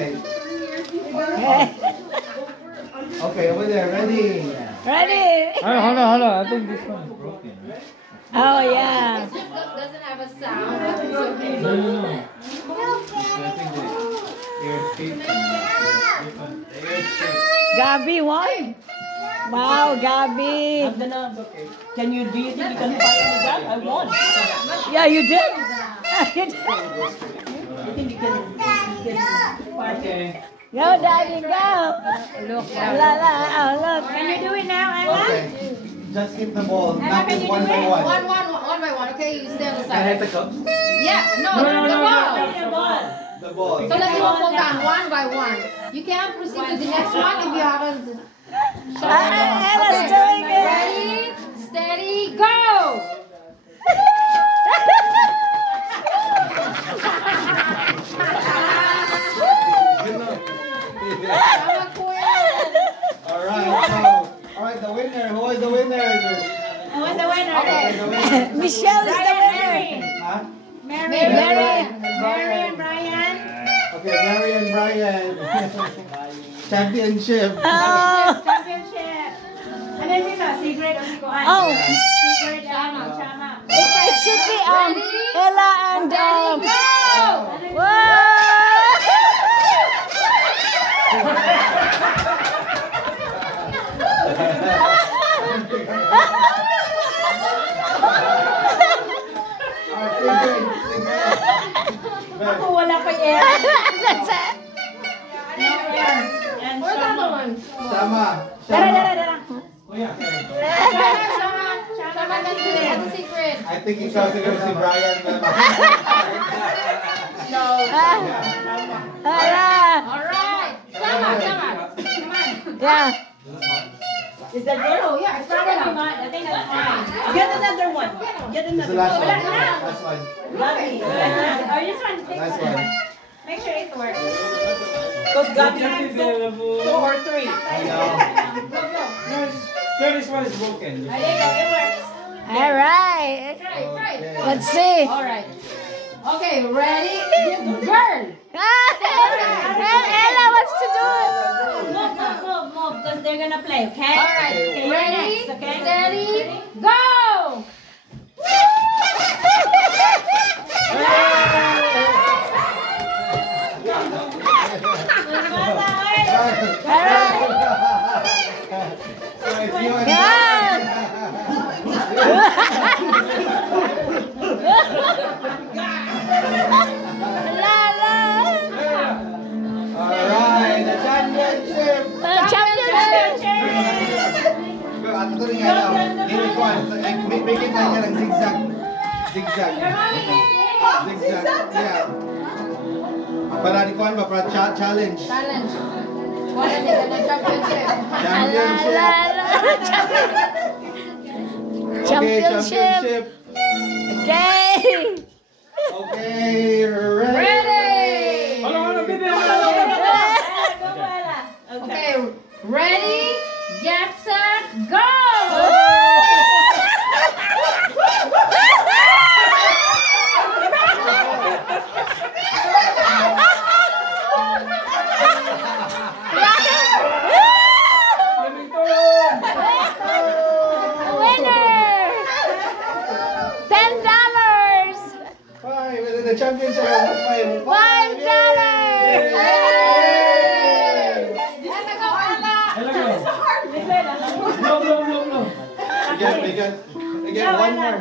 Okay. Okay, over there. Ready? Ready? Hold on. I think this one is broken, right? Oh, yeah. It doesn't have a sound, but it's okay. No. I think the air escape. This one, the air escape. Gabi won. Wow, Gabi. I'm gonna. Do you think you can fight me that? I won. Yeah, you did. You did. You think you can fight? Okay. Go, Daddy, go. Look, oh, look. Can you do it now, Anna? Okay. Just hit the ball. Emma, Knock can it you one do by it? one. One by one. Okay, you stay on the Can I hit side. the cup? Yeah, no, the ball. The ball. So let it all fall down one by one. You can't proceed to the next one if you haven't. Ella's doing it. Ready, steady, go! Alright, the winner. Who is the winner? Who is the winner? Okay. The winner. Michelle is the winner. Huh? Mary and Brian. Okay, Mary and Brian. Championship. Oh. Championship. And then secret or secret? Oh. Secret Chama. It should be Ella and Whoa. Ako wala pa yan. That's it. Where's the other one? Sama. Dara. Oh yeah. Shama can do it. What's the secret? I think ikaw siguro si Brian. No. Alright. Shama. Yeah. Is that good? Oh, yeah. I think that's fine. Get another one. Get This is the another last one. one. Last one. Gabi. Oh, you just want to take Last one. one. Make sure it works. Because Gabi has 2 or 3. I know. No, this one is broken. There you go. It works. All right. Try it. Let's see. Alright. Okay, ready? Girl. Ella wants to do it. Move, because they're gonna play, okay? Alright. Okay, you're Ready, next, okay? steady, go! Alright, the championship. At ito rin nga daw. Gimik ko. Make it na niya ng zigzag. Zigzag. Yeah. Para di ko ba? Para challenge. Challenge. Wala nila na championship. Championship. Okay, championship. Okay. Okay, ready? Ready! Hold on, baby. Okay, ready, get set, go! The championship $5. No. Again, one more.